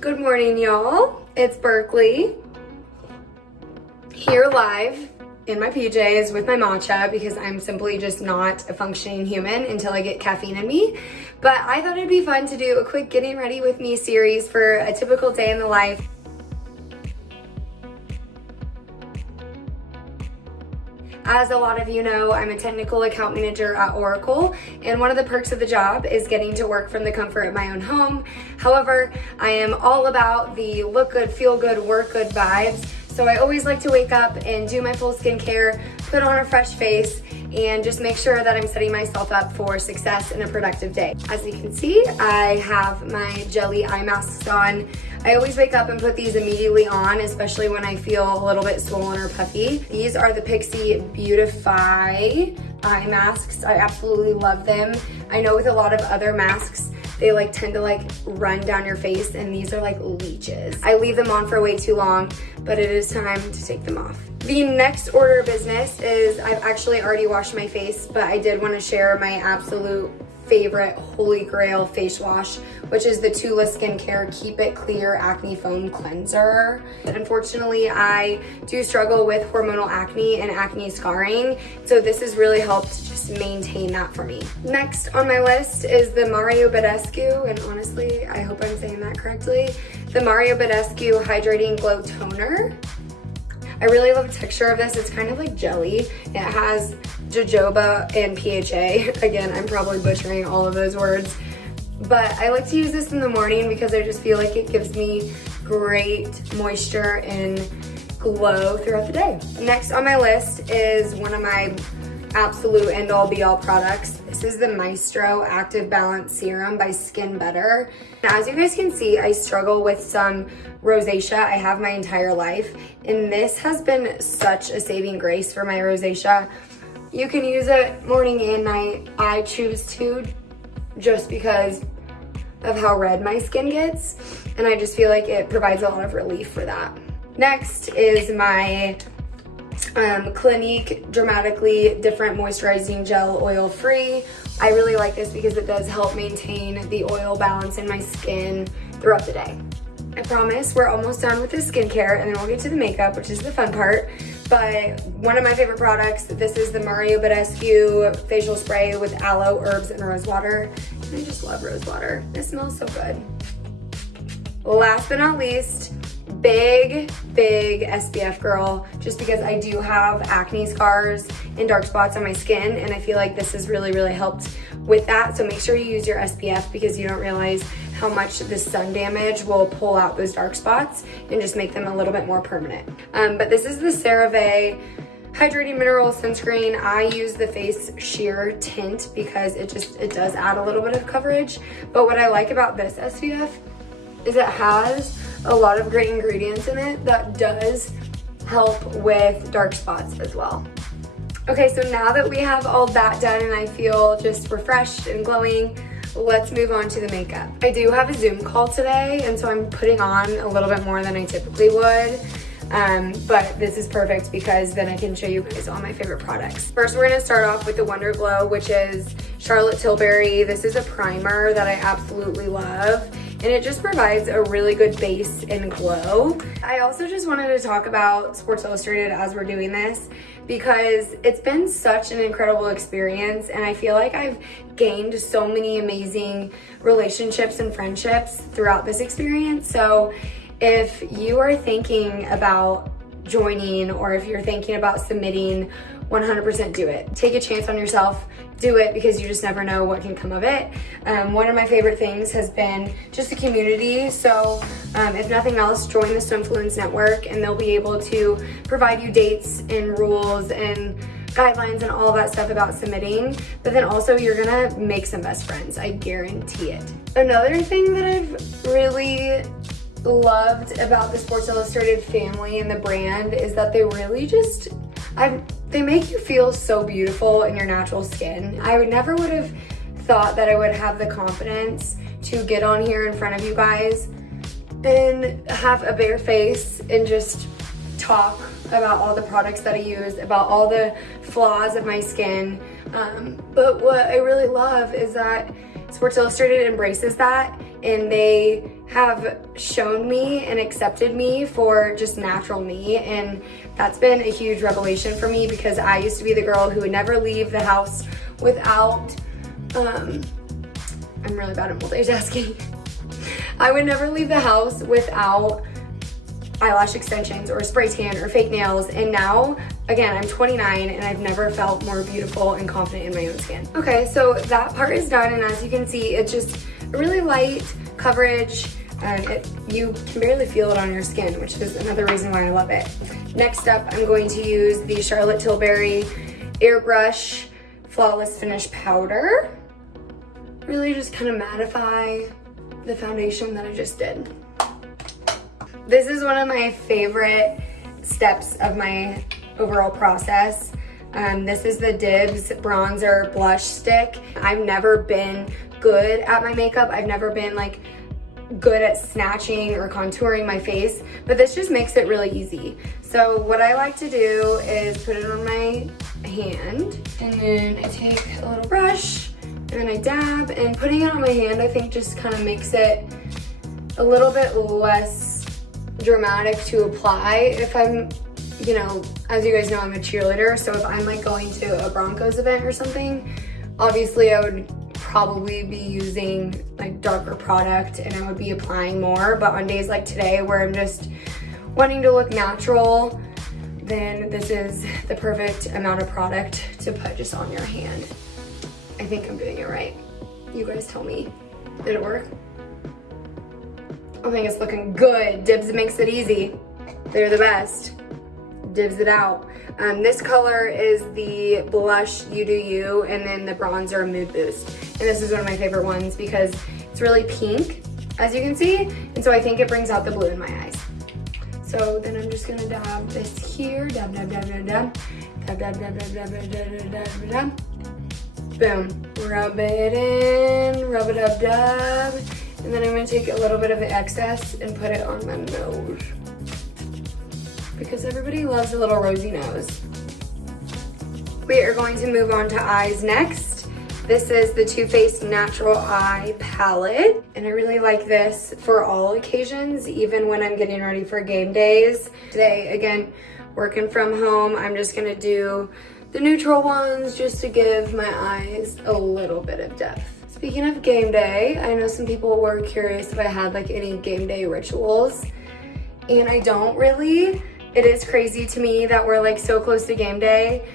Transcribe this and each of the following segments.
Good morning, y'all. It's Berkleigh here live in my PJs with my matcha because I'm simply just not a functioning human until I get caffeine in me. But I thought it'd be fun to do a quick getting ready with me series for a typical day in the life. As a lot of you know, I'm a technical account manager at Oracle, and one of the perks of the job is getting to work from the comfort of my own home. However, I am all about the look good, feel good, work good vibes. So I always like to wake up and do my full skincare, put on a fresh face, and just make sure that I'm setting myself up for success in a productive day. As you can see, I have my jelly eye masks on. I always wake up and put these immediately on, especially when I feel a little bit swollen or puffy. These are the Pixie Beautify eye masks. I absolutely love them. I know with a lot of other masks, they tend to run down your face, and these are like leeches. I leave them on for way too long, but it is time to take them off. The next order of business is I've actually already washed my face, but I did want to share my absolute favorite holy grail face wash, which is the Tula Skincare Keep It Clear Acne Foam Cleanser. Unfortunately, I do struggle with hormonal acne and acne scarring, so this has really helped just maintain that for me. Next on my list is the Mario Badescu, and honestly, I hope I'm saying that correctly, the Mario Badescu Hydrating Glow Toner. I really love the texture of this. It's kind of like jelly. It has jojoba and PHA. Again, I'm probably butchering all of those words, but I like to use this in the morning because I just feel like it gives me great moisture and glow throughout the day. Next on my list is one of my absolute end-all be-all products. This is the Maestro Active Balance Serum by Skin Better. Now, as you guys can see, I struggle with some rosacea. I have my entire life, and this has been such a saving grace for my rosacea. You can use it morning and night. I choose to just because of how red my skin gets, and I just feel like it provides a lot of relief for that. Next is my Clinique Dramatically Different Moisturizing Gel Oil Free. I really like this because it does help maintain the oil balance in my skin throughout the day. I promise we're almost done with the skincare, and then we'll get to the makeup, which is the fun part. But one of my favorite products, this is the Mario Badescu Facial Spray with Aloe, Herbs, and Rose Water. And I just love rose water. It smells so good. Last but not least, big SPF girl, just because I do have acne scars and dark spots on my skin, and I feel like this has really helped with that. So make sure you use your SPF because you don't realize how much the sun damage will pull out those dark spots and just make them a little bit more permanent. But this is the CeraVe Hydrating Mineral Sunscreen. I use the Face Sheer Tint because it does add a little bit of coverage. But what I like about this SPF is it has a lot of great ingredients in it that does help with dark spots as well. Okay, so now that we have all that done and I feel just refreshed and glowing, let's move on to the makeup. I do have a Zoom call today, and so I'm putting on a little bit more than I typically would. But this is perfect because then I can show you guys all my favorite products. First, we're gonna start off with the Wonder Glow, which is Charlotte Tilbury. This is a primer that I absolutely love, and it just provides a really good base and glow. I also just wanted to talk about Sports Illustrated as we're doing this because it's been such an incredible experience, and I feel like I've gained so many amazing relationships and friendships throughout this experience. So if you are thinking about joining, or if you're thinking about submitting, 100% do it. Take a chance on yourself, do it, because you just never know what can come of it. One of my favorite things has been just a community. So if nothing else, join the Swimfluence Network, and they'll be able to provide you dates and rules and guidelines and all of that stuff about submitting. But then also you're gonna make some best friends, I guarantee it. Another thing that I've really loved about the Sports Illustrated family and the brand is that they really just, they make you feel so beautiful in your natural skin. I never would have thought that I would have the confidence to get on here in front of you guys and have a bare face and just talk about all the products that I use, about all the flaws of my skin. But what I really love is that Sports Illustrated embraces that, and they have shown me and accepted me for just natural me, and that's been a huge revelation for me because I used to be the girl who would never leave the house without, I'm really bad at multitasking. I would never leave the house without eyelash extensions or spray tan or fake nails, and now, again, I'm 29 and I've never felt more beautiful and confident in my own skin. Okay, so that part is done, and as you can see, it's just a really light coverage. You can barely feel it on your skin, which is another reason why I love it. Next up, I'm going to use the Charlotte Tilbury Airbrush Flawless Finish Powder. Really just kind of mattify the foundation that I just did. This is one of my favorite steps of my overall process. This is the Dibs Bronzer Blush Stick. I've never been good at my makeup. I've never been like good at snatching or contouring my face, but this just makes it really easy. So what I like to do is put it on my hand, and then I take a little brush and then I dab, and putting it on my hand I think just kind of makes it a little bit less dramatic to apply. If I'm, you know, as you guys know, I'm a cheerleader, so if I'm like going to a Broncos event or something, obviously I would probably be using like darker product and I would be applying more, but on days like today where I'm just wanting to look natural, then this is the perfect amount of product to put just on your hand. I think I'm doing it right. You guys tell me, did it work? I think it's looking good. Dibs makes it easy. They're the best. Dibs it out. This color is the blush You Do You, and then the bronzer Mood Boost. And this is one of my favorite ones because it's really pink, as you can see, and so I think it brings out the blue in my eyes. So then I'm just gonna dab this here, dab, dab, dab, dab, dab, dab, dab, dab, dab, dab, dab, dab, dab, dab. Boom. Rub it in, rub it up, dab, and then I'm gonna take a little bit of the excess and put it on my nose, because everybody loves a little rosy nose. We are going to move on to eyes next. This is the Too Faced Natural Eye Palette, and I really like this for all occasions, even when I'm getting ready for game days. Today, again, working from home, I'm just gonna do the neutral ones just to give my eyes a little bit of depth. Speaking of game day, I know some people were curious if I had like any game day rituals, and I don't really. It is crazy to me that we're like so close to game day.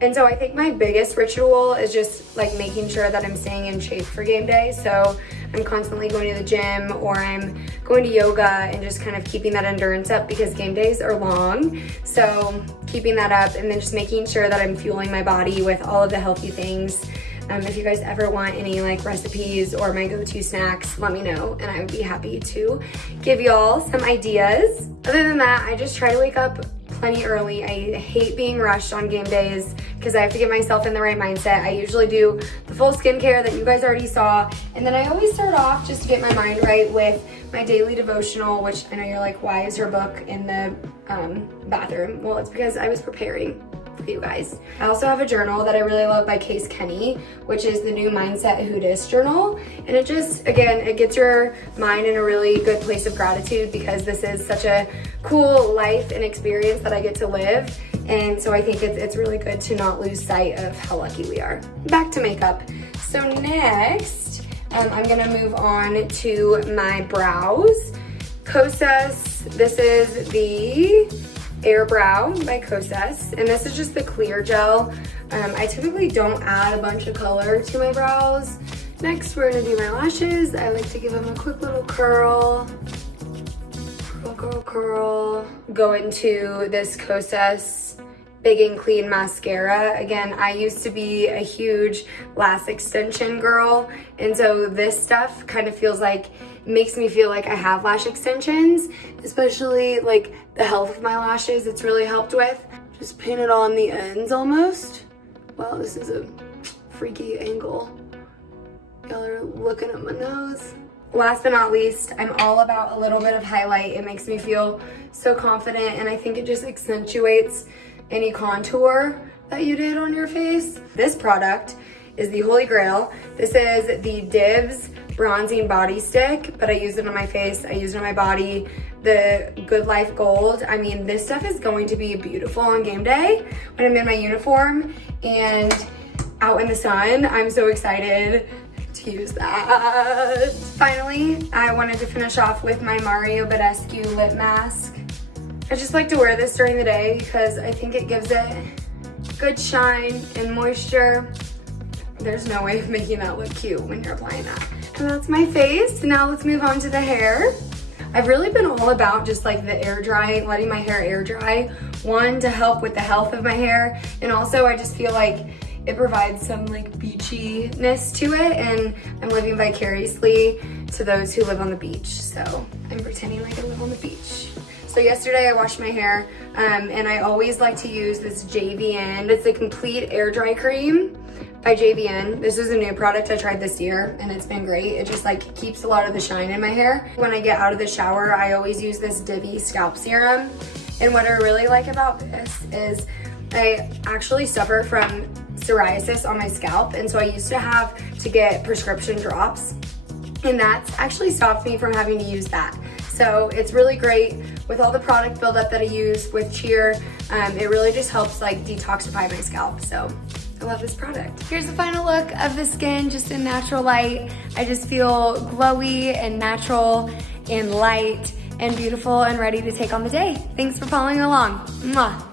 And so I think my biggest ritual is just like making sure that I'm staying in shape for game day. So I'm constantly going to the gym, or I'm going to yoga, and just kind of keeping that endurance up because game days are long. So keeping that up, and then just making sure that I'm fueling my body with all of the healthy things. If you guys ever want any like recipes or my go-to snacks, let me know and I would be happy to give y'all some ideas. Other than that, I just try to wake up plenty early. I hate being rushed on game days because I have to get myself in the right mindset. I usually do the full skincare that you guys already saw, and then I always start off just to get my mind right with my daily devotional, which I know you're like, why is her book in the bathroom? Well, it's because I was preparing for you guys. I also have a journal that I really love by Case Kenny, which is the new Mindset Who Dis journal, and it just, again, it gets your mind in a really good place of gratitude because this is such a cool life and experience that I get to live, and so I think it's really good to not lose sight of how lucky we are. Back to makeup. So next, I'm gonna move on to my brows. Kosas, this is the Air Brow by Kosas, and this is just the clear gel. I typically don't add a bunch of color to my brows. Next, we're gonna do my lashes. I like to give them a quick little curl. Curl, curl, curl. Go into this Kosas Big and Clean mascara. Again, I used to be a huge lash extension girl, and so this stuff kind of feels like, makes me feel like I have lash extensions, especially like the health of my lashes. It's really helped with. Just paint it on the ends almost. Wow, this is a freaky angle. Y'all are looking at my nose. Last but not least, I'm all about a little bit of highlight. It makes me feel so confident, and I think it just accentuates any contour that you did on your face. This product is the Holy Grail. This is the Dibs bronzing body stick, but I use it on my face, I use it on my body. The Good Life Gold. I mean, this stuff is going to be beautiful on game day when I'm in my uniform and out in the sun. I'm so excited to use that. Finally, I wanted to finish off with my Mario Badescu lip mask. I just like to wear this during the day because I think it gives it good shine and moisture. There's no way of making that look cute when you're applying that. And that's my face. Now let's move on to the hair. I've really been all about just like the air dry, letting my hair air dry. One, to help with the health of my hair, and also I just feel like it provides some like beachiness to it, and I'm living vicariously to those who live on the beach. So I'm pretending like I live on the beach. So yesterday I washed my hair, and I always like to use this JVN. It's a complete air dry cream by JVN. This is a new product I tried this year and it's been great. It just like keeps a lot of the shine in my hair. When I get out of the shower, I always use this Divi scalp serum. And what I really like about this is I actually suffer from psoriasis on my scalp. And so I used to have to get prescription drops, and that's actually stopped me from having to use that. So it's really great with all the product buildup that I use with Cheer. It really just helps like detoxify my scalp. So I love this product. Here's the final look of the skin, just in natural light. I just feel glowy and natural and light and beautiful and ready to take on the day. Thanks for following along. Mwah.